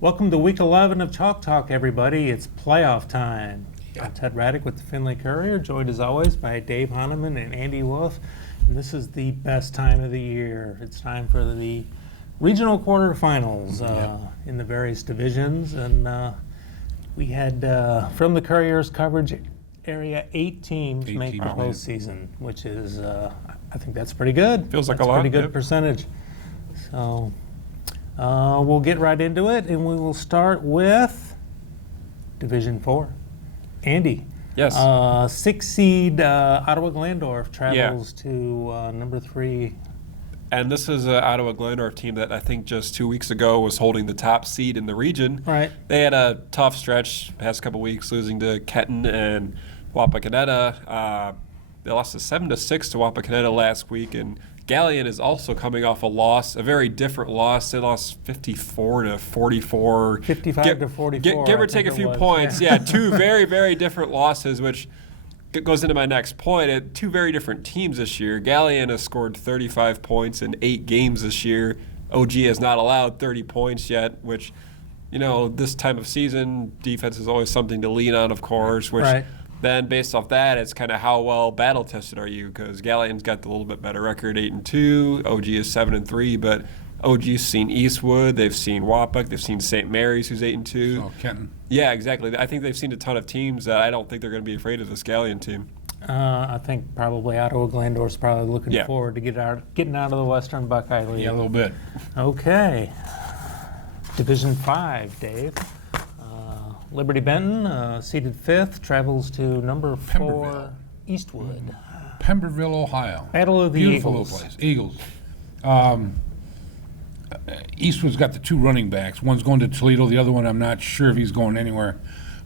Welcome to week 11 of Chalk Talk, everybody. It's playoff time. I'm Ted Raddick with the Findlay Courier, joined as always by Dave Hahnemann and Andy Wolf. And this is the best time of the year. It's time for the regional quarterfinals in the various divisions. And we had, from the Courier's coverage area, 8 teams make the postseason, which is, I think that's pretty good. Feels like that's a lot. Pretty good percentage. So we'll get right into it, and we will start with Division 4. Andy. Yes. 6 seed Ottawa Glandorf travels to number 3. And this is an Ottawa Glandorf team that I think just 2 weeks ago was holding the top seed in the region. Right. They had a tough stretch past couple weeks, losing to Kenton and Wapakoneta. They lost 7-6 to Wapakoneta last week, and Galleon is also coming off a loss, a very different loss. They lost 54-44. 55-44. Give or take a few points. Yeah, 2 very, very different losses, which goes into my next point. 2 very different teams this year. Galleon has scored 35 points in 8 games this year. OG has not allowed 30 points yet, which, this time of season, defense is always something to lean on, of course, which then based off that, it's kind of how well battle-tested are you, because Galleon's got the little bit better record, 8-2. OG is 7-3, but OG's seen Eastwood, they've seen Wapak, they've seen St. Mary's, who's 8-2. Oh, Kenton. Yeah, exactly. I think they've seen a ton of teams that I don't think they're going to be afraid of this Galleon team. I think probably Ottawa Glandorf's probably looking forward to getting out of the Western Buckeye League. Yeah, a little bit. Okay. Division 5, Dave. Liberty Benton, seeded 5th, travels to number 4, Eastwood. Pemberville, Ohio. Battle of the Beautiful Eagles. Place. Eagles. Eastwood's got the 2 running backs. One's going to Toledo. The other one, I'm not sure if he's going anywhere.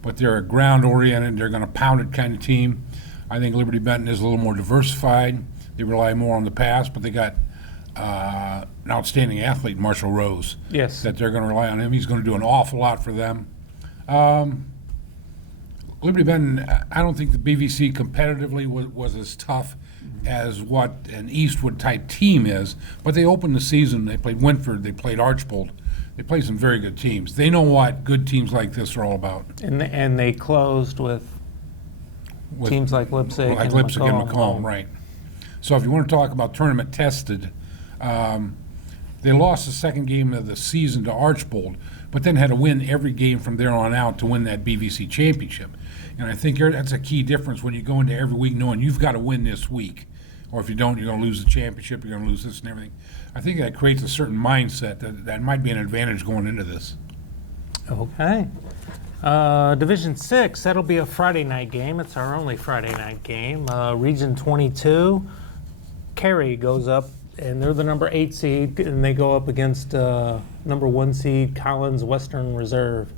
But they're a ground-oriented, they're going to pound it kind of team. I think Liberty Benton is a little more diversified. They rely more on the pass, but they got an outstanding athlete, Marshall Rose. Yes. That they're going to rely on him. He's going to do an awful lot for them. Liberty Benton, I don't think the BVC competitively was as tough as what an Eastwood type team is, but they opened the season. They played Wintford, they played Archbold, they played some very good teams. They know what good teams like this are all about. And they closed with teams like Lipsick and Macomb, right. So if you want to talk about tournament tested, they lost the second game of the season to Archbold, but then had to win every game from there on out to win that BVC championship. And I think that's a key difference when you go into every week knowing you've got to win this week. Or if you don't, you're going to lose the championship, you're going to lose this and everything. I think that creates a certain mindset that might be an advantage going into this. Okay. Division 6, that'll be a Friday night game. It's our only Friday night game. Region 22, Cary goes up, and they're the number 8 seed, and they go up against number 1 seed Collins Western Reserve.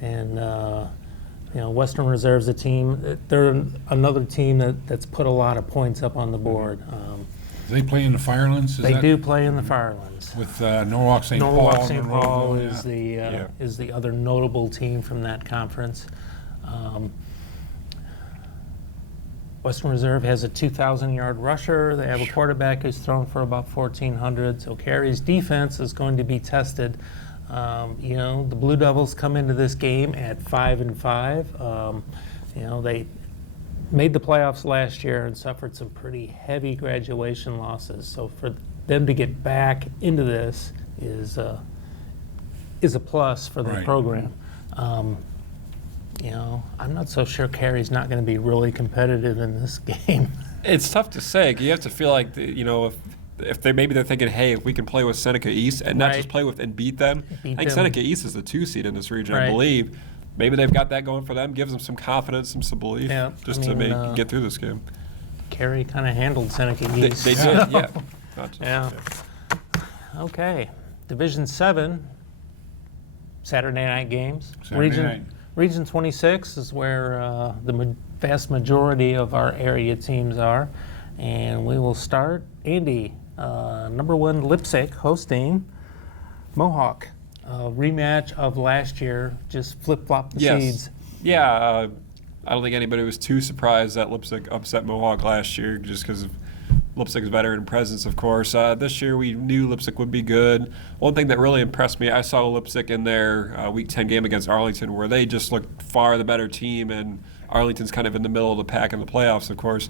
And Western Reserve's a team. They're another team that's put a lot of points up on the board. Do they play in the Firelands? They do play in the Firelands. With Norwalk St. Paul. Norwalk St. Paul is the other notable team from that conference. Western Reserve has a 2,000-yard rusher. They have a quarterback who's thrown for about 1,400. So Cary's defense is going to be tested. The Blue Devils come into this game at 5-5. They made the playoffs last year and suffered some pretty heavy graduation losses. So for them to get back into this is a plus for the program. I'm not so sure Cary's not going to be really competitive in this game. It's tough to say. You have to feel like, if they're thinking, hey, if we can play with Seneca East and not just play with and beat them. I think Seneca East is the 2 seed in this region, I believe. Maybe they've got that going for them, gives them some confidence and some belief to get through this game. Cary kind of handled Seneca East. They did, yeah. Yeah. Okay. Division 7, Saturday night games. Region 26 is where the vast majority of our area teams are. And we will start, Andy, number 1 Lipsick hosting Mohawk. Rematch of last year, just flip-flop the seeds. Yeah, I don't think anybody was too surprised that Lipsick upset Mohawk last year just because of Lipsick's veteran presence, of course. This year we knew Lipsick would be good. One thing that really impressed me, I saw Lipsick in their Week 10 game against Arlington where they just looked far the better team, and Arlington's kind of in the middle of the pack in the playoffs, of course.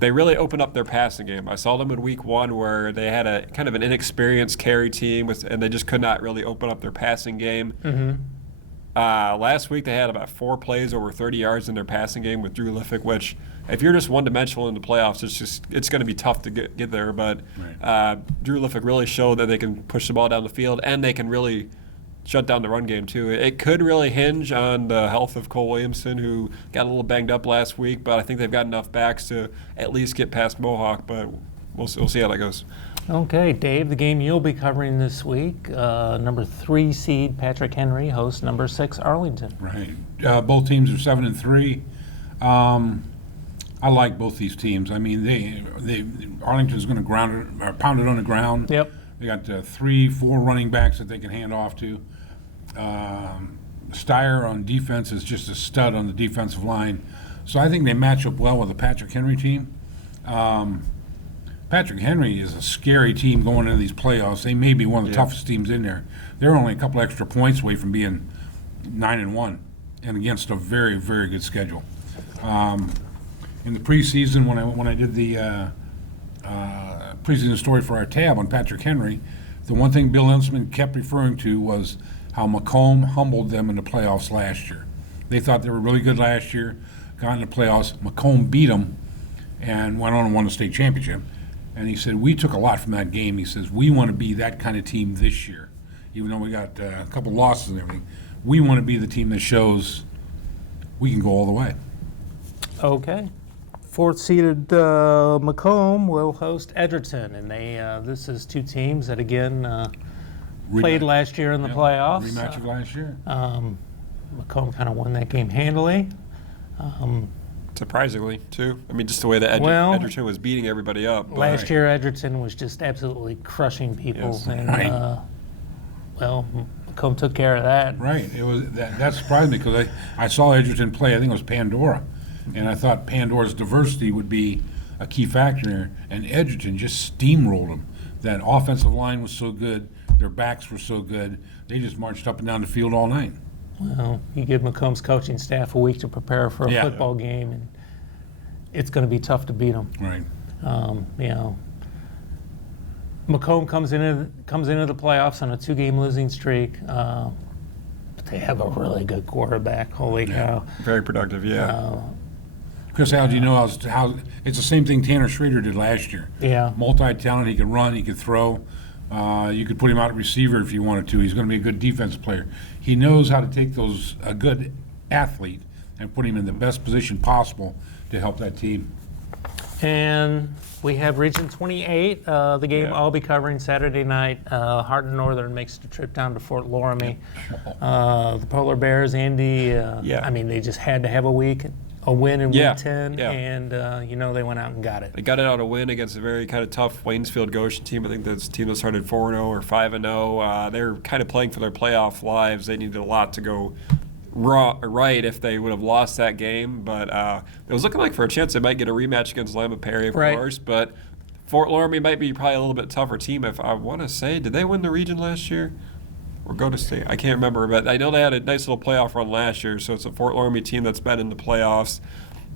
They really opened up their passing game. I saw them in Week 1 where they had a kind of an inexperienced carry team, and they just could not really open up their passing game. Mm-hmm. Last week they had about 4 plays over 30 yards in their passing game with Drew Liffick, which if you're just one-dimensional in the playoffs, it's going to be tough to get there. But Drew Liffick really showed that they can push the ball down the field, and they can really shut down the run game too. It could really hinge on the health of Cole Williamson, who got a little banged up last week, but I think they've got enough backs to at least get past Mohawk, but we'll see how that goes. Okay, Dave, the game you'll be covering this week, number 3 seed Patrick Henry hosts number 6 Arlington. Right. Both teams are 7-3. I like both these teams. I mean, Arlington's going to pound it on the ground. Yep. They got 3-4 running backs that they can hand off to. Steyer on defense is just a stud on the defensive line. So I think they match up well with the Patrick Henry team. Patrick Henry is a scary team going into these playoffs. They may be one of the toughest teams in there. They're only a couple extra points away from being 9-1 and against a very, very good schedule. In the preseason, when I did the preseason story for our tab on Patrick Henry, the one thing Bill Ensman kept referring to was how Macomb humbled them in the playoffs last year. They thought they were really good last year, got in the playoffs. Macomb beat them and went on and won the state championship. And he said, we took a lot from that game. He says, we want to be that kind of team this year. Even though we got a couple losses and everything, we want to be the team that shows we can go all the way. Okay. 4th seeded Macomb will host Edgerton, and this is 2 teams that again played last year in the playoffs. Rematch of last year. Macomb kind of won that game handily. Surprisingly, too. I mean, just the way that Edgerton was beating everybody up. Last year, Edgerton was just absolutely crushing people, and Macomb took care of that. Right. It was that surprised me because I saw Edgerton play. I think it was Pandora, and I thought Pandora's diversity would be a key factor here, and Edgerton just steamrolled them. That offensive line was so good. Their backs were so good. They just marched up and down the field all night. Well, you give Macomb's coaching staff a week to prepare for a football game, and it's going to be tough to beat them. Right. Macomb comes into the playoffs on a 2-game losing streak. But they have a really good quarterback. Holy cow! Very productive. Chris, how do you know how it's the same thing Tanner Schrader did last year? Yeah. Multi-talented. He could run. He could throw. You could put him out at receiver if you wanted to. He's going to be a good defensive player. He knows how to take a good athlete and put him in the best position possible to help that team. And we have Region 28, the game I'll be covering Saturday night. Hardin Northern makes the trip down to Fort Loramie. The Polar Bears, Andy, I mean, they just had to have a win in Week 10, and they went out and got it. They got it out a win against a very kind of tough Waynesfield Goshen team. I think that's a team that started 4-0 or 5-0. They're kind of playing for their playoff lives. They needed a lot to go right if they would have lost that game, but it was looking like for a chance they might get a rematch against Lama Perry, of course, but Fort Loramie might be probably a little bit tougher team. If I want to say, did they win the region last year? Or go to state? I can't remember, but I know they had a nice little playoff run last year, so it's a Fort Loramie team that's been in the playoffs.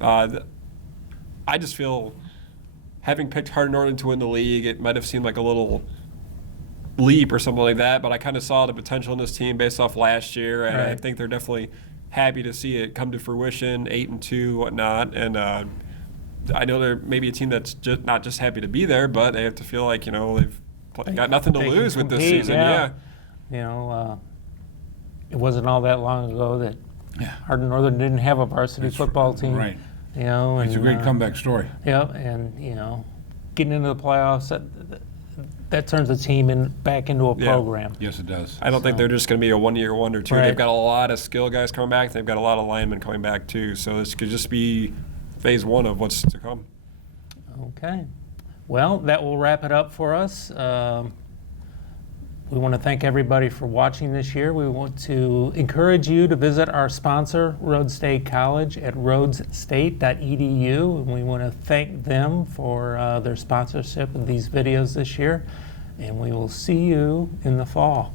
I just feel, having picked Hardin Northern to win the league, it might have seemed like a little leap or something like that, but I kind of saw the potential in this team based off last year, and I think they're definitely happy to see it come to fruition, 8-2, whatnot, and I know they're maybe a team that's just not just happy to be there, but they have to feel like, they've got nothing to lose with this season. It wasn't all that long ago that Hardin Northern didn't have a varsity football team. Right. And, it's a great comeback story. And getting into the playoffs, that turns the team back into a program. Yes, it does. I don't think they're just going to be a one-year wonder, too. They've got a lot of skill guys coming back. They've got a lot of linemen coming back, too. So this could just be phase 1 of what's to come. Okay. Well, that will wrap it up for us. We want to thank everybody for watching this year. We want to encourage you to visit our sponsor, Rhodes State College, at rhodesstate.edu. And we want to thank them for their sponsorship of these videos this year. And we will see you in the fall.